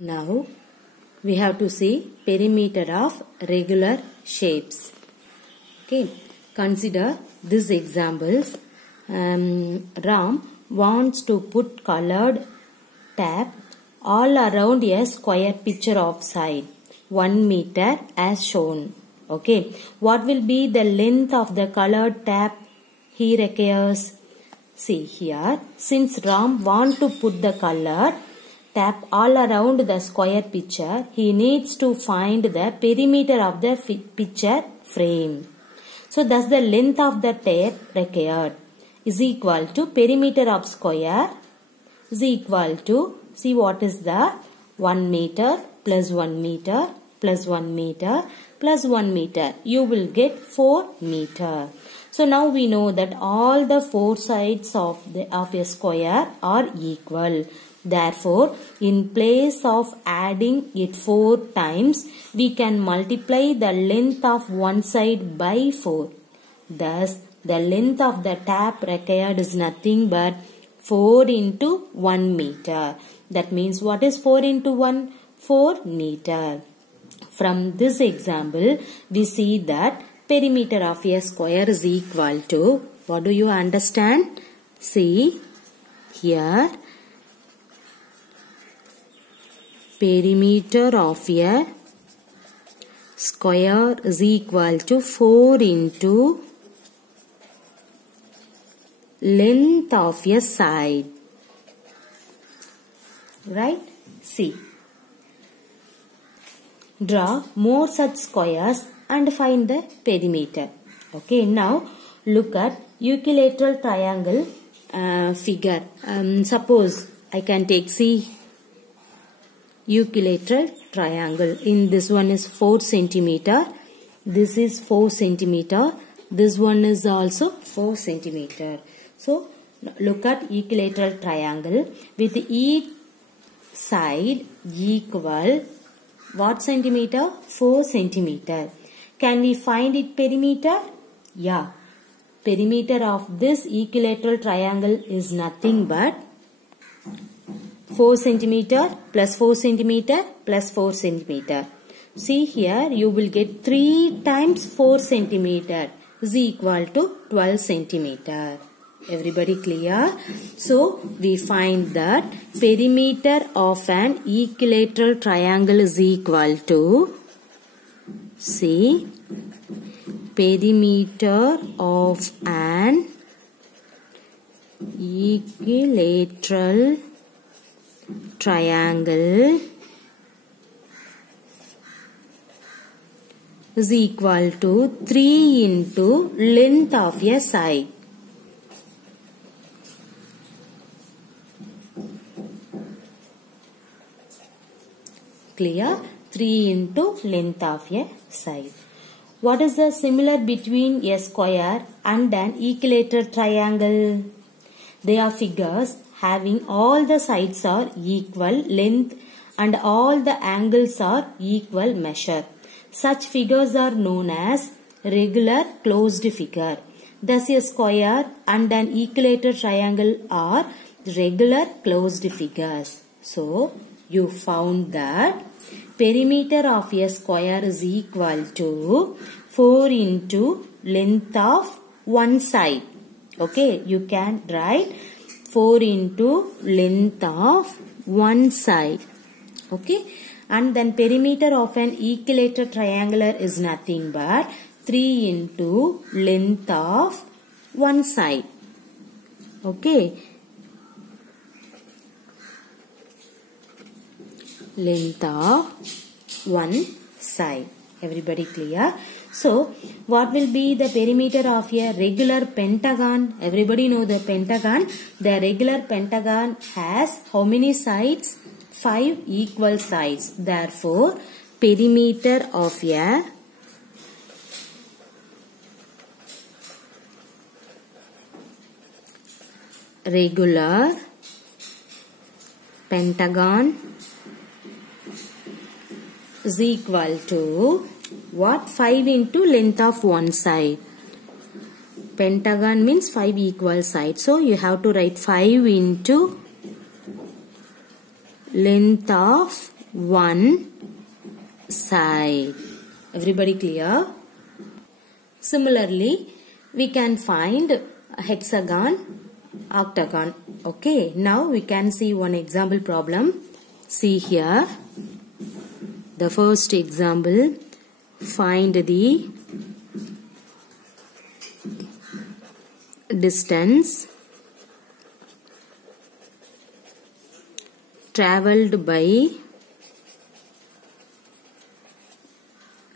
Now we have to see perimeter of regular shapes. Okay, consider these examples. Ram wants to put colored tape all around a square picture of side 1 meter as shown. Okay, what will be the length of the colored tape he requires? See here, since Ram wants to put the colored tape all around the square picture, he needs to find the perimeter of the picture frame. So thus the length of the tape required is equal to perimeter of square is equal to, see what is the 1 meter plus 1 meter plus 1 meter plus 1 meter. You will get 4 meter. So now we know that all the 4 sides of a square are equal. Therefore, in place of adding it 4 times, we can multiply the length of one side by 4. Thus, the length of the tape required is nothing but 4 into 1 meter. That means what is 4 into 1? 4 meter. From this example, we see that perimeter of a square is equal to, what do you understand? See here, perimeter of a square is equal to 4 into length of a side. Right? See. Draw more such squares and find the perimeter. Okay, now look at equilateral triangle figure. Suppose I can take, see, equilateral triangle. In this one is 4 centimeter. This is 4 centimeter. This one is also 4 centimeter. So look at equilateral triangle with each side equal what centimeter? 4 centimeter. Can we find it perimeter? Yeah. Perimeter of this equilateral triangle is nothing but 4 centimeter plus 4 centimeter plus 4 centimeter. See here, you will get 3 times 4 centimeter is equal to 12 centimeter. Everybody clear? So, we find that perimeter of an equilateral triangle is equal to, see, perimeter of an equilateral triangle is equal to 3 into length of a side. Clear? 3 into length of a side. What is the similar between a square and an equilateral triangle? They are figures having all the sides are equal length and all the angles are equal measure. Such figures are known as regular closed figure. Thus a square and an equilateral triangle are regular closed figures. So you found that perimeter of a square is equal to 4 into length of one side. Okay, you can write 4 into length of one side. Okay, and then perimeter of an equilateral triangular is nothing but 3 into length of one side. Okay, length of one side. Everybody clear? So, what will be the perimeter of a regular pentagon? Everybody know the pentagon. The regular pentagon has how many sides? 5 equal sides. Therefore, perimeter of a regular pentagon is equal to what? 5 into length of one side. Pentagon means 5 equal sides. So you have to write 5 into length of one side. Everybody clear? Similarly, we can find hexagon, octagon. Okay, now we can see one example problem. See here, the first example, find the distance travelled by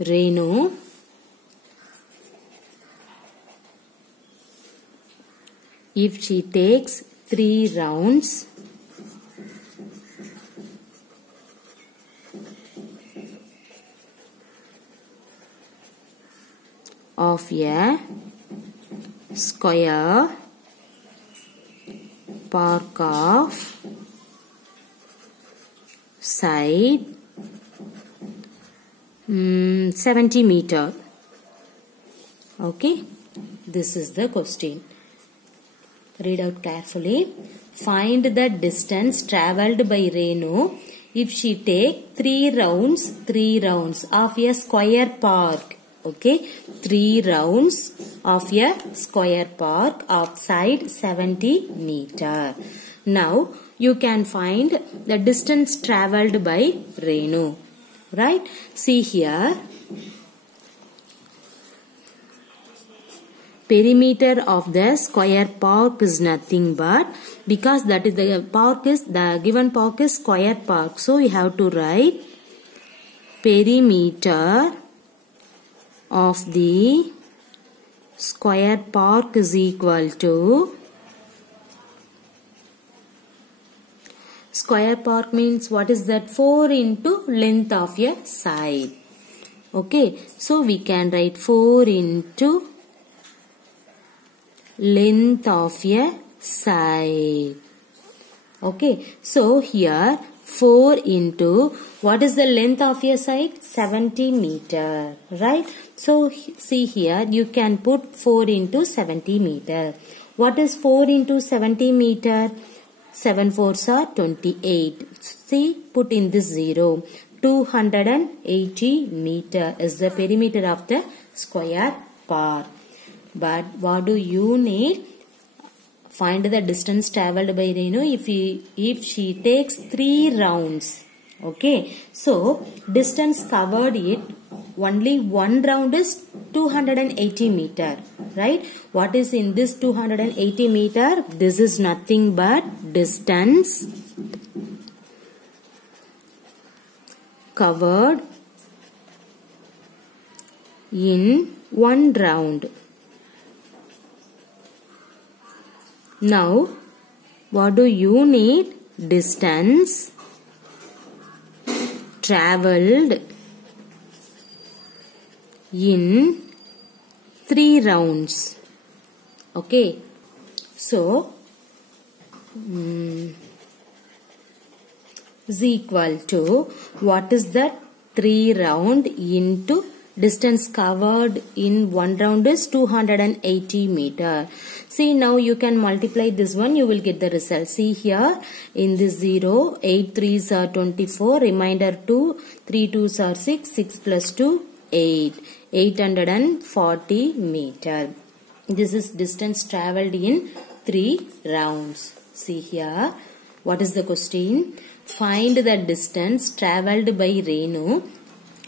Renu if she takes 3 rounds of a square park of side 70 meter. Okay, this is the question. Read out carefully. Find the distance travelled by Renu if she take 3 rounds of a square park. Okay, 3 rounds of a square park of side 70 meter. Now you can find the distance travelled by Renu. Right? See here. Perimeter of the square park is nothing but, because that is the given park is square park. So we have to write perimeter of the square park is equal to, square park means what is that? 4 into length of a side. Okay, so we can write 4 into length of a side. Okay, so here 4 into what is the length of a side? 70 meter, right? So see here, you can put 4 into 70 meter. What is 4 into 70 meter? 7 4s are 28. See, put in this 0. 280 meter is the perimeter of the square park. But what do you need? Find the distance travelled by Renu if she takes 3 rounds. Okay, so distance covered it only 1 round is 280 meter, right? What is in this 280 meter? This is nothing but distance covered in 1 round. Now, what do you need? Distance travelled in 3 rounds. Okay, so is equal to, what is that? 3 round into distance covered in 1 round is 280 meter. See, now you can multiply this one, you will get the result. See here, in this 0, 8 3s are 24, remainder 2, 3 2s are 6, 6 plus 2, 8. 840 meter. This is distance travelled in 3 rounds. See here, what is the question? Find the distance travelled by Renu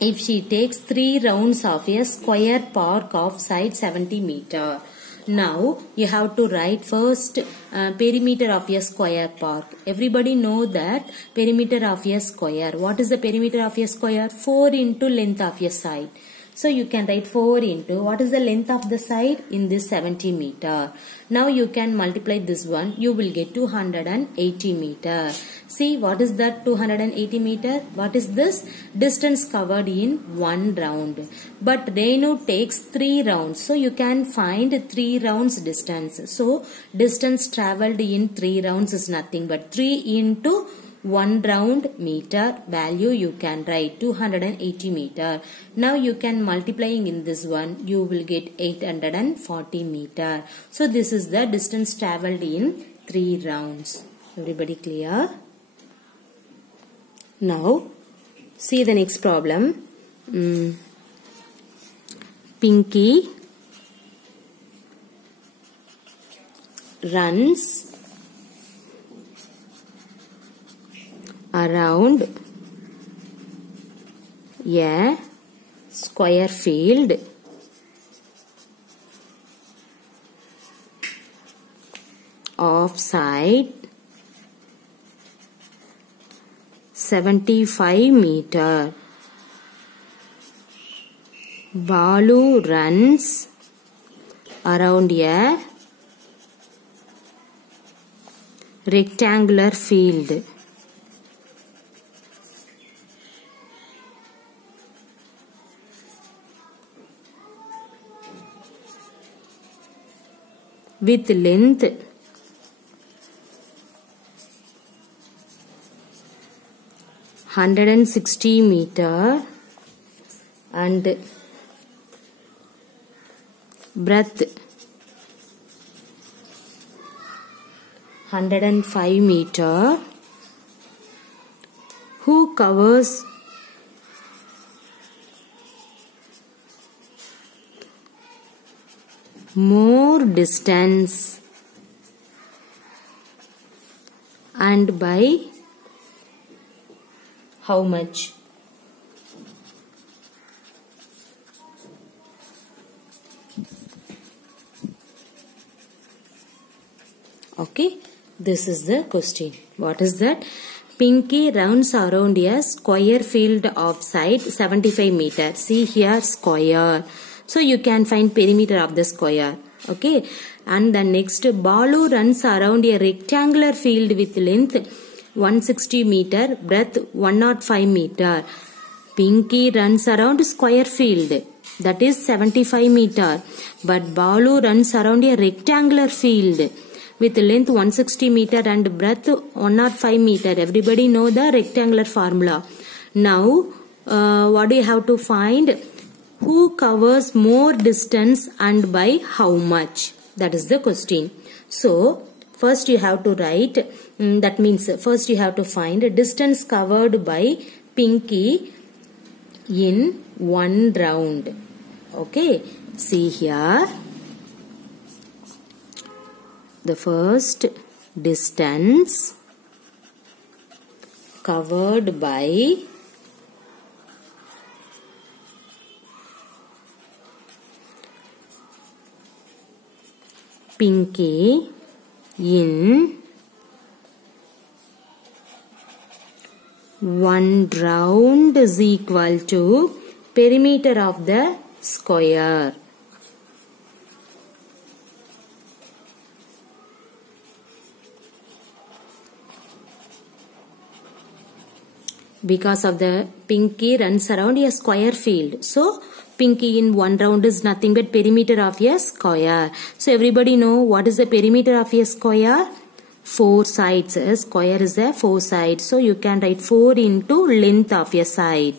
if she takes 3 rounds of a square park of side 70 meter. Now you have to write first perimeter of a square park. Everybody know that perimeter of a square. What is the perimeter of a square? 4 into length of a side. So you can write 4 into, what is the length of the side? In this 70 meter. Now you can multiply this one, you will get 280 meter. See, what is that 280 meter? What is this? Distance covered in 1 round. But Renu takes 3 rounds. So you can find 3 rounds distance. So distance travelled in 3 rounds is nothing but 3 into 1 round meter value you can write 280 meter. Now you can multiplying in this one, you will get 840 meter. So this is the distance travelled in 3 rounds. Everybody clear? Now See the next problem. Pinky runs around a square field of side 75 meter. Balu runs around a rectangular field with length 160 meter and breadth 105 meter. Who covers more distance and by how much? Okay, this is the question. What is that? Pinky runs around a square field of side 75 meter. See here, square. So you can find perimeter of the square. Okay, and the next, Balu runs around a rectangular field with length 160 meter, breadth 105 meter. Pinky runs around square field, that is 75 meter, but Balu runs around a rectangular field with length 160 meter and breadth 105 meter. Everybody know the rectangular formula. Now, what do you have to find? Who covers more distance and by how much? That is the question. So, first you have to write, that means first you have to find distance covered by Pinky in one round. Okay, see here. The first distance covered by Pinky in one round is equal to perimeter of the square. Because of the Pinky runs around a square field. So, Pinky in one round is nothing but perimeter of a square. So, everybody know what is the perimeter of a square? 4 sides. A square is a 4 sides. So, you can write 4 into length of a side.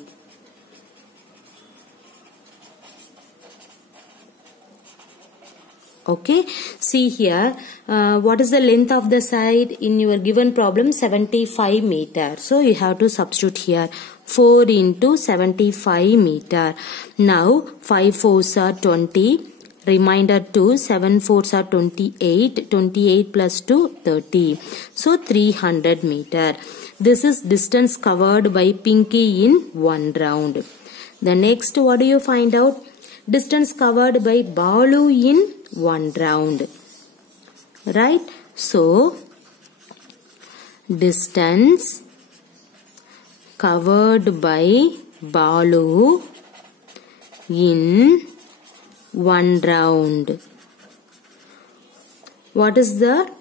Okay, see here, what is the length of the side in your given problem? 75 meter. So, you have to substitute here 4 into 75 meter. Now, 5 4s are 20, remainder 2, 7 4s are 28, 28 plus 2, 30. So, 300 meter. This is distance covered by Pinky in one round. The next, what do you find out? Distance covered by Balu in one round. Right? So, distance covered by Balu in one round. What is that?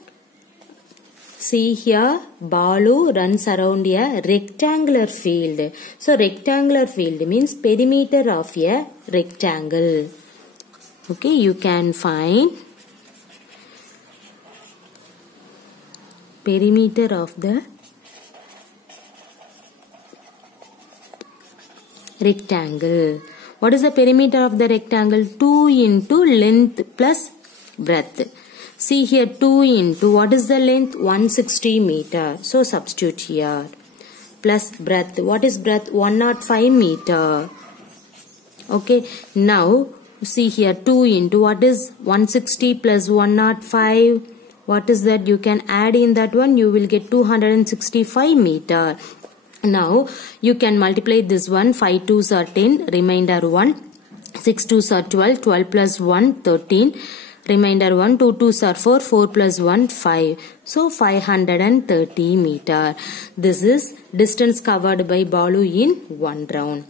See here, Balu runs around a rectangular field. So, rectangular field means perimeter of a rectangle. Okay, you can find perimeter of the rectangle. What is the perimeter of the rectangle? 2 into length plus breadth. See here, 2 into what is the length? 160 meter. So, substitute here. plus breadth. What is breadth? 105 meter. Okay. Now see here 2 into what is 160 plus 105. What is that? You can add in that one. You will get 265 meter. Now you can multiply this one. 5 2s are 10. Remainder 1. 6 2s are 12. 12 plus 1 13. Remainder 1. 2 2s are 4. 4 plus 1 5. So 530 meter. This is distance covered by Balu in one round.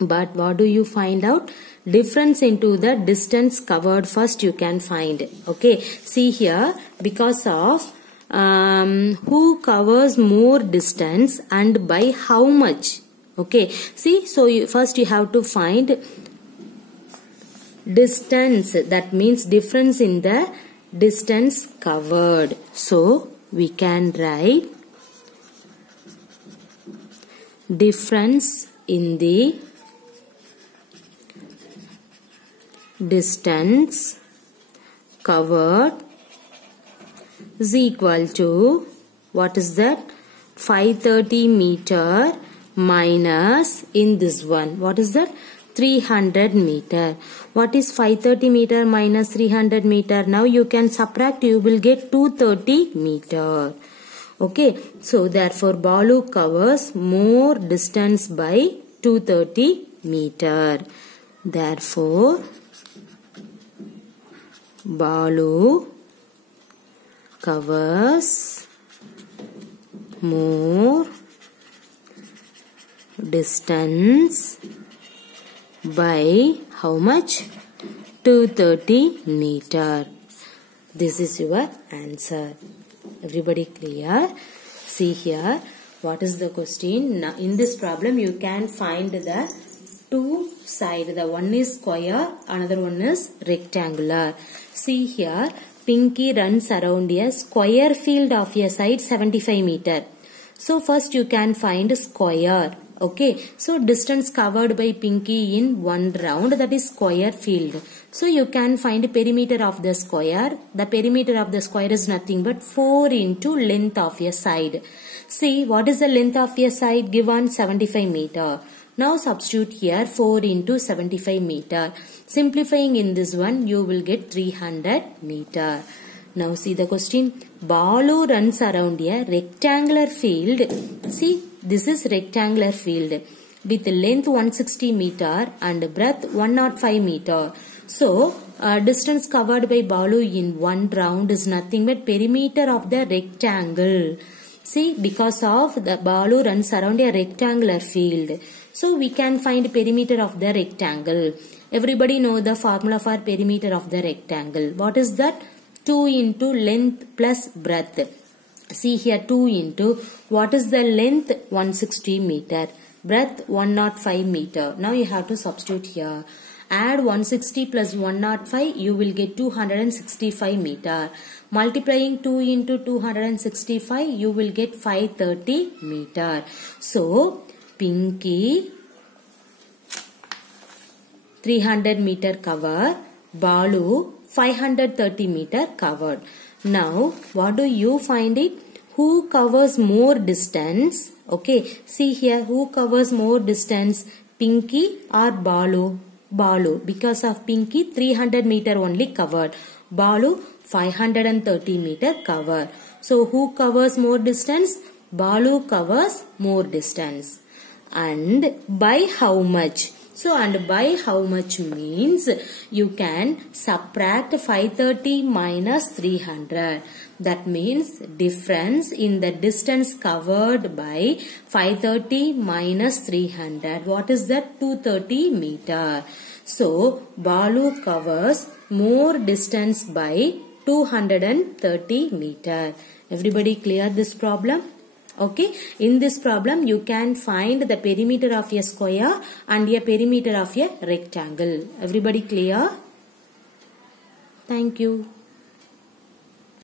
But what do you find out? Difference into the distance covered first you can find. Okay. See here, because of who covers more distance and by how much. Okay. See, so first you have to find distance. That means difference in the distance covered. So we can write difference in the distance covered is equal to, what is that? 530 meter minus in this one. What is that? 300 meter. What is 530 meter minus 300 meter? Now you can subtract, you will get 230 meter. Okay. So therefore Balu covers more distance by 230 meter. Therefore Balu covers more distance by how much? 230 meter. This is your answer. Everybody clear? See here, what is the question? Now in this problem you can find the two sides. The one is square, another one is rectangular. See here, Pinky runs around a square field of a side 75 meter. So first you can find square. Okay. So distance covered by Pinky in one round, that is square field. So you can find perimeter of the square. The perimeter of the square is nothing but 4 into length of a side. See, what is the length of a side given? 75 meter. Now substitute here 4 into 75 meter. Simplifying in this one, you will get 300 meter. Now see the question. Balu runs around a rectangular field. See, this is rectangular field with length 160 meter and breadth 105 meter. So, distance covered by Balu in one round is nothing but perimeter of the rectangle. See, because of the Balu runs around a rectangular field. So, we can find perimeter of the rectangle. Everybody know the formula for perimeter of the rectangle. What is that? 2 into length plus breadth. See here 2 into, what is the length? 160 meter. Breadth 105 meter. Now you have to substitute here. Add 160 plus 105, you will get 265 meter. Multiplying 2 into 265, you will get 530 meter. So, Pinky 300 meter cover, Balu 530 meter covered. Now, what do you find it? Who covers more distance? Okay, see here, who covers more distance? Pinky or Balu? Balu. Because of Pinky, 300 meter only covered. Balu, 530 meter covered. So, who covers more distance? Balu covers more distance. And by how much? So, and by how much means you can subtract 530 minus 300. That means difference in the distance covered by 530 minus 300. What is that? 230 meter. So, Balu covers more distance by 230 meter. Everybody clear this problem? Okay, in this problem you can find the perimeter of a square and a perimeter of a rectangle. Everybody clear? Thank you.